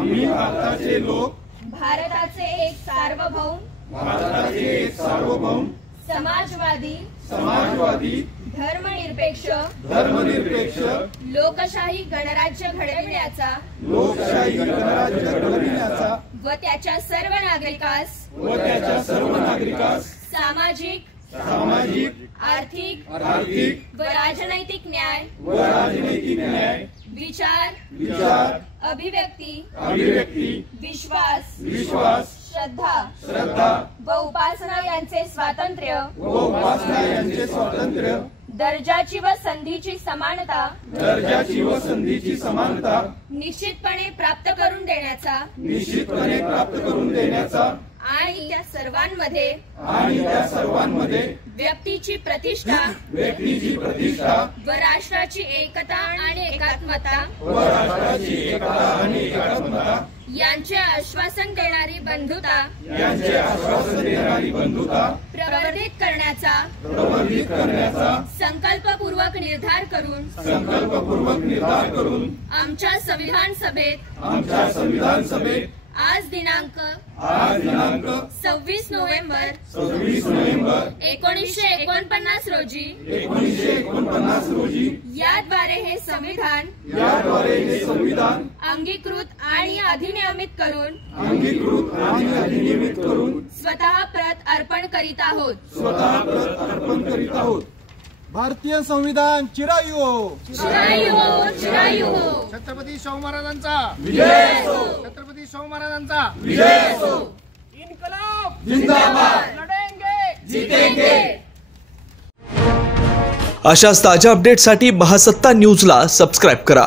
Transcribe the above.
आम्ही भारताचे लोक भारताचे एक सार्वभौम समाजवादी धर्मनिरपेक्ष लोकशाही गणराज्य घडविण्याचा व त्याच्या सर्व नागरिकास सामाजिक आर्थिक व राजनैतिक न्याय विचार अभिव्यक्ती विश्वास श्रद्धा व उपासना यांचे स्वातंत्र्य दर्जाची व संधीची समानता निश्चितपणे प्राप्त करून देण्याचा आणि त्या सर्वांमध्ये व्यक्तीची प्रतिष्ठा व राष्ट्राची एकता आणि एकात्मता यांचे आश्वासन देणारी बंधुता प्रवर्धित करण्याचा संकल्पपूर्वक निर्धार करून आमच्या संविधान सभेत आज दिनांक 26 नोव्हेंबर 1949 रोजी याद्वारे हे संविधान अंगीकृत आणि अधिनियमित करून स्वतः प्रत अर्पण करीत आहोत। भारतीय संविधान चिरायू हो, चिरायू हो, चिरायू हो। छत्रपती शाहू महाराजांचा विजय असो, छत्रपती शाहू महाराजांचा विजय असो। इन्कलाब जिंदाबाद, लढेंगे जीतेंगे। अशाच ताज्या अपडेटसाठी महासत्ता न्यूजला सबस्क्राइब करा।